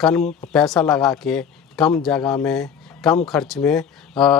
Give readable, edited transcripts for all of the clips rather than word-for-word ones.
कम पैसा लगा के कम जगह में कम खर्च में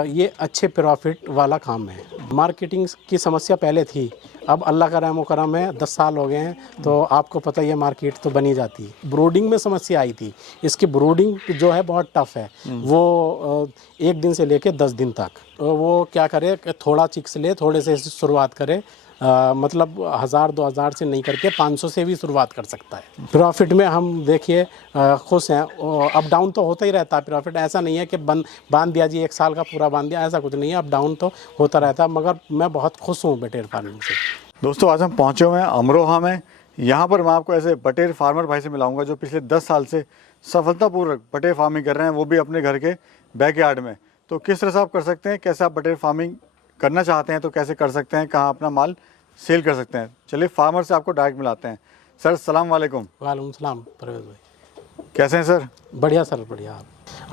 ये अच्छे प्रॉफिट वाला काम है। मार्केटिंग की समस्या पहले थी, अब अल्लाह का रहम करम है, 10 साल हो गए हैं तो आपको पता ही है मार्केट तो बनी जाती है। ब्रूडिंग में समस्या आई थी, इसकी ब्रूडिंग जो है बहुत टफ है। वो 1 दिन से लेके 10 दिन तक वो क्या करे, थोड़ा चिक्स ले, थोड़े से शुरुआत करे, मतलब 1000-2000 से नहीं करके 500 से भी शुरुआत कर सकता है। प्रॉफिट में हम देखिए खुश हैं। अप डाउन तो होता ही रहता है प्रॉफिट, ऐसा नहीं है कि बांध दिया जी 1 साल का पूरा बांध दिया, ऐसा कुछ नहीं है। अप डाउन तो होता रहता है, मगर मैं बहुत खुश हूँ बटेर फार्मिंग से। दोस्तों आज हम पहुँचे हुए हैं अमरोहा में। यहाँ पर मैं आपको ऐसे बटेर फार्मर भाई से मिलाऊंगा जो पिछले 10 साल से सफलतापूर्वक बटेर फार्मिंग कर रहे हैं, वो भी अपने घर के बैकयार्ड में। तो किस तरह से आप कर सकते हैं, कैसे आप बटेर फार्मिंग करना चाहते हैं तो कैसे कर सकते हैं, कहाँ अपना माल सेल कर सकते हैं। चलिए फार्मर से आपको डायरेक्ट मिलाते हैं। सर सलाम वालेकुम। वालेकुम सलाम परवेज़ भाई। कैसे हैं सर? बढ़िया सर, बढ़िया।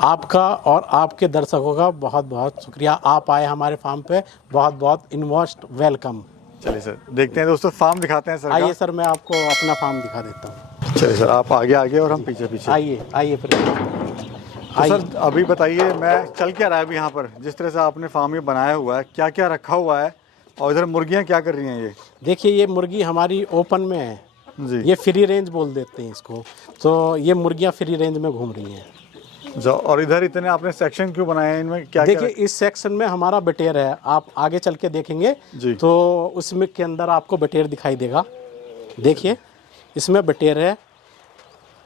आपका और आपके दर्शकों का बहुत बहुत शुक्रिया, आप आए हमारे फार्म पे, बहुत बहुत इनमोस्ट वेलकम। चलिए सर देखते हैं दोस्तों, फार्म दिखाते हैं सर का। आइए सर, मैं आपको अपना फार्म दिखा देता हूँ। चलिए सर आप आगे आगे और हम पीछे पीछे। आइए आइए तो सर अभी बताइए, मैं चल क्या रहा है अभी यहाँ पर, जिस तरह से आपने फार्म ये बनाया हुआ है, क्या क्या रखा हुआ है और इधर मुर्गियाँ क्या कर रही हैं? ये देखिए, ये मुर्गी हमारी ओपन में है जी, ये फ्री रेंज बोल देते हैं इसको। तो ये मुर्गियाँ फ्री रेंज में घूम रही हैं। और इधर इतने आपने सेक्शन क्यों बनाए हैं, इनमें क्या देखिए क्या? इस सेक्शन में हमारा बटेर है, आप आगे चल के देखेंगे जी। तो उसमें के अंदर आपको बटेर दिखाई देगा। देखिए इसमें बटेर है,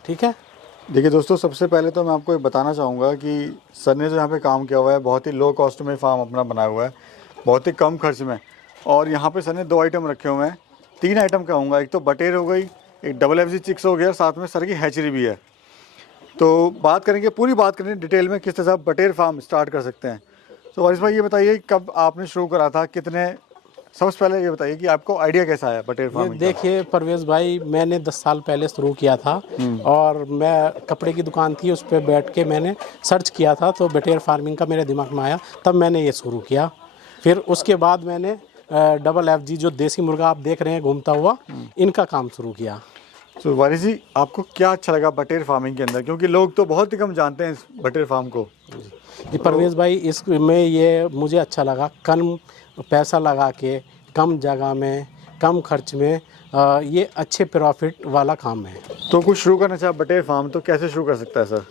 ठीक है। देखिए दोस्तों, सबसे पहले तो मैं आपको ये बताना चाहूँगा कि सर ने जो यहाँ पे काम किया हुआ है, बहुत ही लो कॉस्ट में फार्म अपना बनाया हुआ है, बहुत ही कम खर्च में। और यहाँ पे सर ने 2 आइटम रखे हुए हैं, 3 आइटम कहूँगा। एक तो बटेर हो गई, एक डबल FG चिक्स हो गया, साथ में सर की हैचरी भी है। तो बात करेंगे, पूरी बात करेंगे डिटेल में किस तरह से आप बटेर फार्म स्टार्ट कर सकते हैं। तो वारिस भाई ये बताइए कब आपने शुरू करा था, कितने, सबसे पहले ये बताइए कि आपको आइडिया कैसा आया बटेर फार्मिंग का? देखिए परवेज़ भाई, मैंने 10 साल पहले शुरू किया था और मैं कपड़े की दुकान थी, उस पर बैठ के मैंने सर्च किया था तो बटेर फार्मिंग का मेरे दिमाग में आया, तब मैंने ये शुरू किया। फिर उसके बाद मैंने डबल FG जो देसी मुर्गा आप देख रहे हैं घूमता हुआ, इनका काम शुरू किया। तो वारिस जी आपको क्या अच्छा लगा बटेर फार्मिंग के अंदर, क्योंकि लोग तो बहुत ही कम जानते हैं इस बटेर फार्म को? जी परवेज़ भाई, इसमें ये मुझे अच्छा लगा, कम पैसा लगा के कम जगह में कम खर्च में ये अच्छे प्रॉफिट वाला काम है। तो कुछ शुरू करना चाहे बटेर फार्म तो कैसे शुरू कर सकता है सर?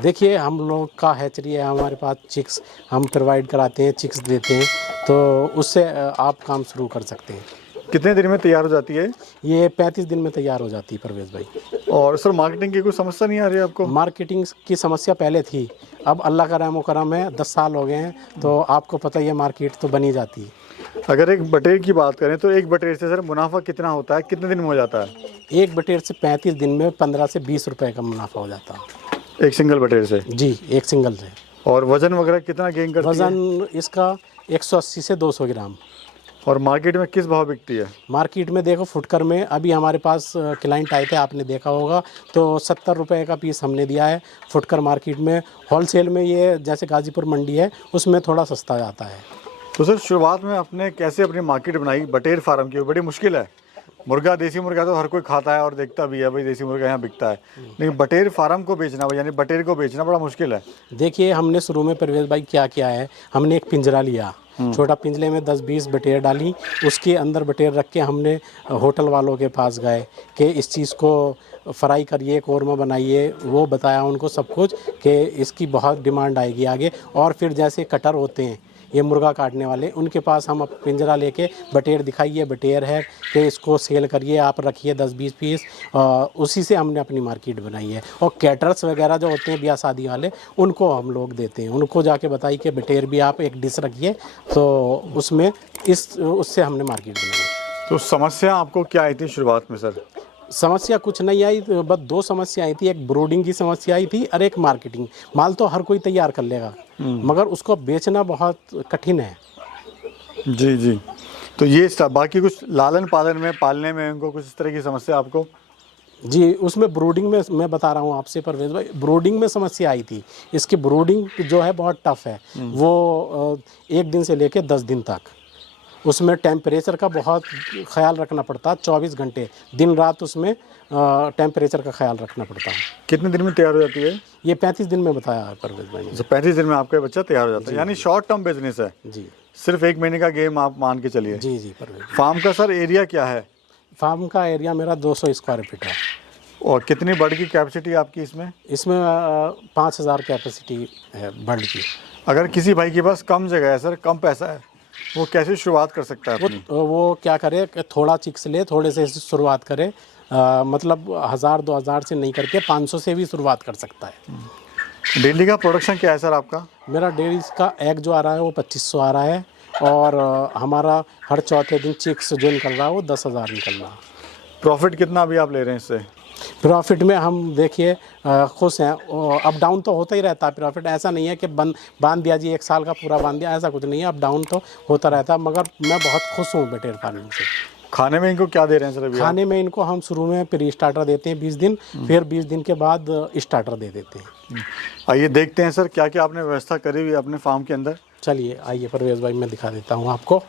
देखिए हम लोग का हैचरी है, हमारे पास चिक्स हम प्रोवाइड कराते हैं, चिक्स देते हैं, तो उससे आप काम शुरू कर सकते हैं। कितने दिन में तैयार हो जाती है? ये 35 दिन में तैयार हो जाती है परवेज़ भाई। और सर मार्केटिंग की कोई समस्या नहीं आ रही है आपको? मार्केटिंग की समस्या पहले थी, अब अल्लाह का रहम करम है, 10 साल हो गए हैं तो आपको पता ही है मार्केट तो बनी जाती है। अगर एक बटेर की बात करें तो एक बटेर से सर मुनाफा कितना होता है, कितने दिन में हो जाता है? एक बटेर से 35 दिन में 15 से 20 रुपए का मुनाफा हो जाता है। एक सिंगल बटेर से? जी, एक सिंगल से। और वजन वगैरह कितना गेन करती है? वज़न इसका 180 से 200 ग्राम। और मार्केट में किस भाव बिकती है? मार्केट में देखो फुटकर में, अभी हमारे पास क्लाइंट आए थे, आपने देखा होगा, तो 70 रुपये का पीस हमने दिया है फुटकर मार्केट में। होलसेल में ये जैसे गाजीपुर मंडी है उसमें थोड़ा सस्ता जाता है। तो सर शुरुआत में आपने कैसे अपनी मार्केट बनाई बटेर फार्म की? बड़ी मुश्किल है। मुर्गा, देसी मुर्गा तो हर कोई खाता है और देखता भी है, भाई देसी मुर्गा यहाँ बिकता है, लेकिन बटेर फार्म को बेचना, यानी बटेर को बेचना बड़ा मुश्किल है। देखिए हमने शुरू में परवेज़ भाई क्या किया है, हमने एक पिंजरा लिया, छोटा पिंजरे में 10-20 बटेर डाली, उसके अंदर बटेर रख के हमने होटल वालों के पास गए कि इस चीज़ को फ्राई करिए, कौरमा बनाइए, वो बताया उनको सब कुछ कि इसकी बहुत डिमांड आएगी आगे। और फिर जैसे कटर होते हैं ये मुर्गा काटने वाले, उनके पास हम पिंजरा लेके बटेर दिखाइए, बटेर है कि इसको सेल करिए, आप रखिए 10-20 पीस, उसी से हमने अपनी मार्केट बनाई है। और कैटरर्स वगैरह जो होते हैं ब्याह शादी वाले, उनको हम लोग देते हैं, उनको जाके बताइए कि बटेर भी आप एक डिश रखिए, तो उसमें उससे हमने मार्केट बनाई। तो समस्या आपको क्या आई थी शुरुआत में सर? समस्या कुछ नहीं आई, तो बस 2 समस्या आई थी, एक ब्रूडिंग की समस्या आई थी और एक मार्केटिंग। माल तो हर कोई तैयार कर लेगा मगर उसको बेचना बहुत कठिन है। जी जी। तो ये बाकी कुछ लालन पालन में, पालने में उनको कुछ इस तरह की समस्या आपको? जी, उसमें ब्रूडिंग में मैं बता रहा हूँ आपसे परवेज़ भाई, ब्रूडिंग में समस्या आई थी। इसकी ब्रूडिंग जो है बहुत टफ है, वो 1 दिन से लेके 10 दिन तक उसमें टेम्परेचर का बहुत ख्याल रखना पड़ता है, 24 घंटे दिन रात उसमें टेम्परेचर का ख्याल रखना पड़ता है। कितने दिन में तैयार हो जाती है? ये 35 दिन में बताया है परवेज भाई ने। 35 दिन में आपका बच्चा तैयार हो जाता है, यानी शॉर्ट टर्म बिजनेस है, जी सिर्फ 1 महीने का गेम आप मान के चलिए। जी जी परवेज। फार्म का सर एरिया क्या है? फार्म का एरिया मेरा 200 स्क्वायर फीट है। और कितनी बर्ड की कैपेसिटी आपकी इसमें? इसमें 5000 कैपेसिटी है बर्ड की। अगर किसी भाई के पास कम जगह है सर, कम पैसा है, वो कैसे शुरुआत कर सकता है अपनी? वो क्या करे कि थोड़ा चिक्स ले, थोड़े से शुरुआत करे, मतलब 1000-2000 से नहीं करके 500 से भी शुरुआत कर सकता है। डेली का प्रोडक्शन क्या है सर आपका? मेरा डेली का एग जो आ रहा है वो 2500 आ रहा है, और हमारा हर चौथे दिन चिक्स जो निकल रहा है वो 10,000 निकल रहा है। प्रॉफिट कितना अभी आप ले रहे हैं इससे? प्रॉफिट में हम देखिए खुश हैं। अप डाउन तो होता ही रहता है प्रॉफिट, ऐसा नहीं है कि बांध दिया जी 1 साल का पूरा बांध दिया, ऐसा कुछ नहीं है। अप डाउन तो होता रहता है, मगर मैं बहुत खुश हूँ बटेर फार्मिंग से। खाने में इनको क्या दे रहे हैं सर अभी? खाने में इनको हम शुरू में प्री स्टार्टर देते हैं 20 दिन, फिर 20 दिन के बाद स्टार्टर दे देते हैं। आइए देखते हैं सर क्या क्या आपने व्यवस्था करी हुई है अपने फार्म के अंदर। चलिए आइए परवेज भाई, मैं दिखा देता हूँ आपको।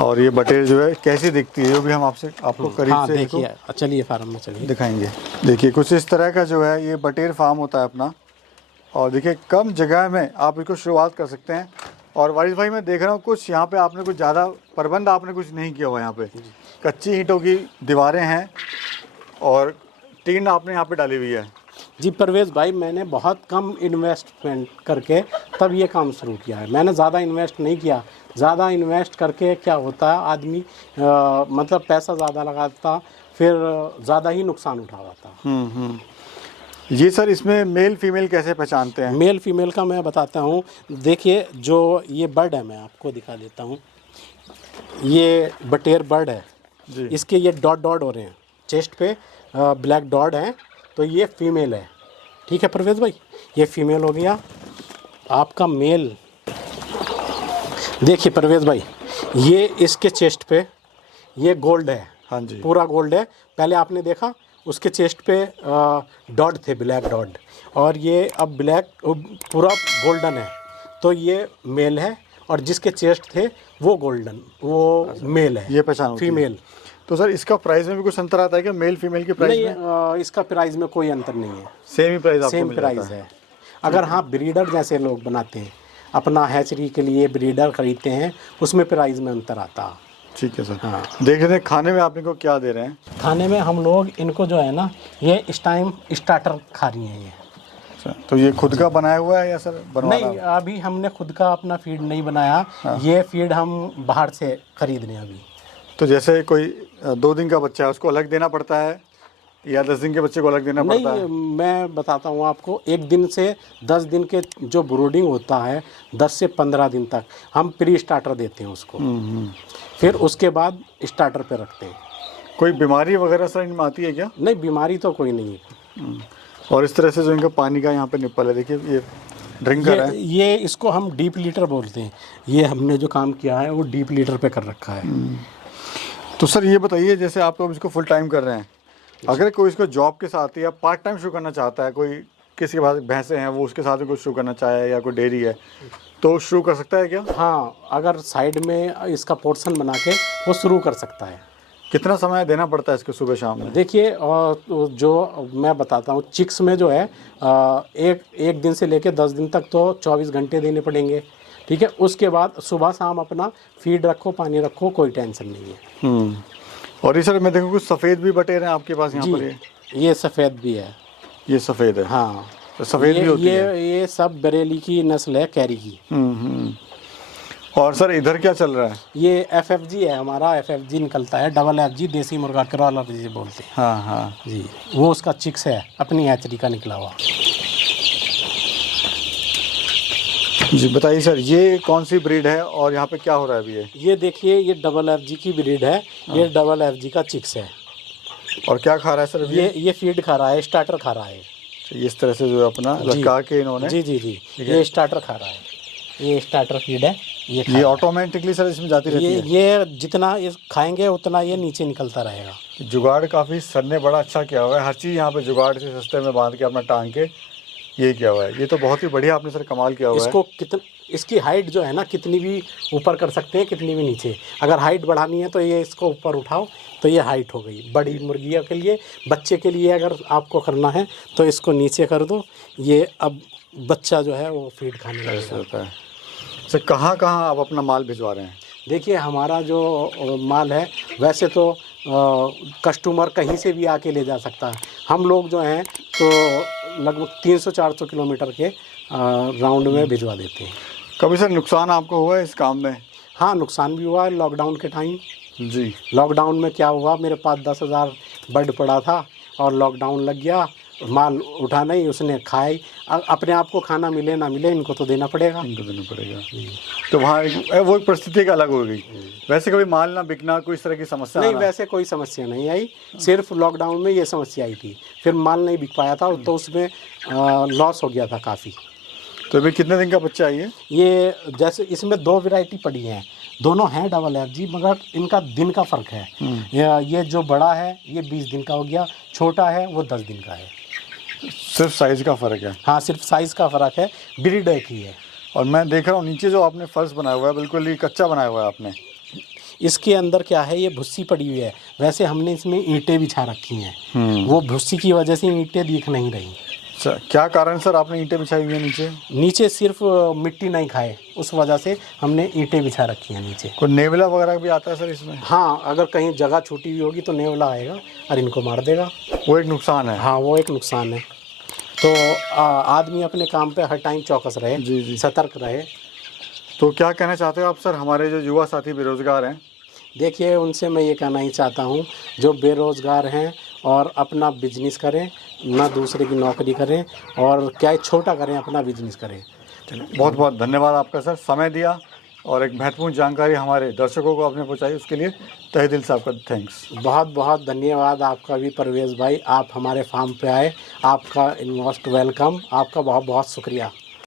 और ये बटेर जो है कैसी दिखती है, वो भी हम आपको करीब हाँ से देखिए, चलिए फार्म में चलिए दिखाएंगे। देखिए कुछ इस तरह का जो है ये बटेर फार्म होता है अपना, और देखिए कम जगह में आप इसको शुरुआत कर सकते हैं। और वारिस भाई मैं देख रहा हूँ कुछ यहाँ पे आपने कुछ ज़्यादा प्रबंध आपने कुछ नहीं किया हुआ, यहाँ पे कच्ची ईंटों की दीवारें हैं और टीन आपने यहाँ पे डाली हुई है। जी परवेज भाई, मैंने बहुत कम इन्वेस्टमेंट करके तब ये काम शुरू किया है। मैंने ज़्यादा इन्वेस्ट नहीं किया। ज़्यादा इन्वेस्ट करके क्या होता है, आदमी मतलब पैसा ज़्यादा लगाता, फिर ज़्यादा ही नुकसान उठाता। ये सर इसमें मेल फीमेल कैसे पहचानते हैं? मेल फीमेल का मैं बताता हूँ। देखिए जो ये बर्ड है, मैं आपको दिखा देता हूँ। ये बटेर बर्ड है जी। इसके ये डॉट डॉट हो रहे हैं चेस्ट पे, ब्लैक डॉट हैं, तो ये फीमेल है। ठीक है परवेज भाई, ये फीमेल हो गया। आपका मेल देखिए परवेज भाई, ये इसके चेस्ट पे ये गोल्ड है। हाँ जी, पूरा गोल्ड है। पहले आपने देखा उसके चेस्ट पे डॉट थे, ब्लैक डॉट, और ये अब ब्लैक पूरा गोल्डन है, तो ये मेल है। और जिसके चेस्ट थे वो गोल्डन, वो मेल है। ये पहचान होती है। फीमेल। तो सर इसका प्राइस में भी कुछ अंतर आता है क्या मेल फीमेल के प्राइस में? नहीं, इसका प्राइस में कोई अंतर नहीं है, सेम ही प्राइस आपको सेम मिल जाता प्राइस है। अगर हाँ ब्रीडर जैसे लोग बनाते हैं, अपना हैचरी के लिए ब्रीडर खरीदते हैं, उसमें प्राइस में अंतर आता है। ठीक है सर। हाँ। देख रहे हैं खाने में आप इनको क्या दे रहे हैं? खाने में हम लोग इनको जो है ना, ये इस टाइम स्टार्टर खा रही हैं ये। तो ये खुद का बनाया हुआ है या सर बनवाना? नहीं, अभी हमने खुद का अपना फीड नहीं बनाया। हाँ। ये फीड हम बाहर से खरीद रहे हैं अभी। तो जैसे कोई 2 दिन का बच्चा है उसको अलग देना पड़ता है, या 10 दिन के बच्चे को अलग देना पड़ता है? नहीं, मैं बताता हूँ आपको, 1 दिन से 10 दिन के जो ब्रूडिंग होता है, 10 से 15 दिन तक हम प्री स्टार्टर देते हैं उसको। फिर उसके बाद स्टार्टर पे रखते हैं। कोई बीमारी वगैरह सर इनमें आती है क्या? नहीं, बीमारी तो कोई नहीं है। और इस तरह से जो इनका पानी का यहाँ पे निप्पल है, देखिए ये ड्रिंक कर रहा है। ये इसको हम डीप लीटर बोलते हैं। ये हमने जो काम किया है वो डीप लीटर पे कर रखा है। तो सर ये बताइए, जैसे आप लोग इसको फुल टाइम कर रहे हैं, अगर कोई इसको जॉब के साथ या पार्ट टाइम शुरू करना चाहता है, कोई किसी के पास भैंसें हैं वो उसके साथ भी कुछ शुरू करना चाहे, या कोई डेयरी है, तो शुरू कर सकता है क्या? हाँ, अगर साइड में इसका पोर्शन बना के वो शुरू कर सकता है। कितना समय देना पड़ता है इसको सुबह शाम में? देखिए, जो मैं बताता हूँ, चिक्स में जो है एक दिन से लेके 10 दिन तक तो 24 घंटे देने पड़ेंगे। ठीक है, उसके बाद सुबह शाम अपना फीड रखो, पानी रखो, कोई टेंशन नहीं है। और ये सर मैं देखूँ कुछ सफ़ेद भी बटेर हैं आपके पास यहाँ पर? ये सफ़ेद भी है। ये सफ़ेद है? हाँ, तो सफ़ेद भी होती है? ये सब बरेली की नस्ल है, कैरी की। और सर इधर क्या चल रहा है? ये FFG है हमारा, FFG निकलता है, डबल FG, देसी मुर्गा क्रॉलर जिसे बोलते हैं। हाँ हाँ जी, वो उसका चिक्स है, अपनी हैचरी का निकला हुआ। जी बताइए सर, ये कौन सी ब्रीड है और यहाँ पे क्या हो रहा है अभी? ये देखिए, ये डबल FG की ब्रीड है। ये डबल FG का चिक्स है। और क्या खा रहा है सर अभी? ये फीड खा रहा है, स्टार्टर खा रहा है। इस तरह से जो अपना लटका के इन्होंने। जी जी जी, ये स्टार्टर खा रहा है, ये स्टार्टर फीड है। ये ऑटोमेटिकली सर इसमें जाती रहती है? ये जितना ये खाएंगे उतना ये नीचे निकलता रहेगा। जुगाड़ काफ़ी सर ने बड़ा अच्छा किया हुआ है, हर चीज़ यहाँ पे जुगाड़ से सस्ते में बांध के अपना टांग के ये किया हुआ है। ये तो बहुत ही बढ़िया आपने सर कमाल किया हुआ है। इसको कितन इसकी हाइट जो है ना कितनी भी ऊपर कर सकते हैं, कितनी भी नीचे। अगर हाइट बढ़ानी है तो ये इसको ऊपर उठाओ तो ये हाइट हो गई। बड़ी मुर्गियों के लिए, बच्चे के लिए अगर आपको करना है तो इसको नीचे कर दो, ये अब बच्चा जो है वो फीड खाने ऐसा लगेगा। होता है। सर कहाँ कहाँ आप अपना माल भिजवा रहे हैं? देखिए हमारा जो माल है वैसे तो कस्टमर कहीं से भी आके ले जा सकता है। हम लोग जो हैं तो लगभग 300-400 किलोमीटर के राउंड में भिजवा देते हैं। कभी सर नुकसान आपको हुआ है इस काम में? हाँ, नुकसान भी हुआ है लॉकडाउन के टाइम। जी। लॉकडाउन में क्या हुआ, मेरे पास 10,000 बर्ड पड़ा था और लॉकडाउन लग गया, माल उठा नहीं, उसने खाए। अपने आप को खाना मिले ना मिले, इनको तो देना पड़ेगा। इनको देना पड़ेगा। तो वहाँ वो एक परिस्थिति अलग हो गई। वैसे कभी माल ना बिकना, कोई इस तरह की समस्या नहीं, आना? वैसे कोई समस्या नहीं आई, सिर्फ लॉकडाउन में ये समस्या आई थी। फिर माल नहीं बिक पाया था तो उसमें लॉस हो गया था काफ़ी। तो अभी कितने दिन का बच्चा है ये जैसे इसमें 2 वैरायटी पड़ी हैं, दोनों हैं डबल एफजी, मगर इनका दिन का फ़र्क है। ये जो बड़ा है ये 20 दिन का हो गया, छोटा है वो 10 दिन का है। सिर्फ साइज़ का फ़र्क है? हाँ, सिर्फ साइज़ का फ़र्क है, ब्रीड एक ही है। और मैं देख रहा हूँ नीचे जो आपने फर्श बनाया हुआ है बिल्कुल ही कच्चा बनाया हुआ है आपने। इसके अंदर क्या है, ये भुस्सी पड़ी हुई है। वैसे हमने इसमें ईंटें बिछा रखी हैं, वो भुस्सी की वजह से ईंटें दिख नहीं रही। अच्छा, क्या कारण सर आपने ईंटें बिछाई हुई है नीचे? नीचे सिर्फ मिट्टी नहीं खाए उस वजह से हमने ईंटें बिछा रखी हैं नीचे। कोई नेवला वगैरह भी आता है सर इसमें? हाँ, अगर कहीं जगह छूटी हुई होगी तो नेवला आएगा और इनको मार देगा। वो एक नुकसान है। हाँ, वो एक नुकसान है। तो आदमी अपने काम पे हर टाइम चौकस रहे, जी। सतर्क रहे। तो क्या कहना चाहते हो आप सर हमारे जो युवा साथी बेरोज़गार हैं? देखिए उनसे मैं ये कहना ही चाहता हूँ, जो बेरोज़गार हैं और अपना बिजनेस करें, ना दूसरे की नौकरी करें, और क्या छोटा करें, अपना बिजनेस करें। बहुत बहुत धन्यवाद आपका सर, समय दिया और एक महत्वपूर्ण जानकारी हमारे दर्शकों को आपने पहुंचाई, उसके लिए तहे दिल से आपका थैंक्स। बहुत बहुत धन्यवाद आपका भी परवेज़ भाई, आप हमारे फार्म पे आए, आपका मोस्ट वेलकम, आपका बहुत बहुत शुक्रिया।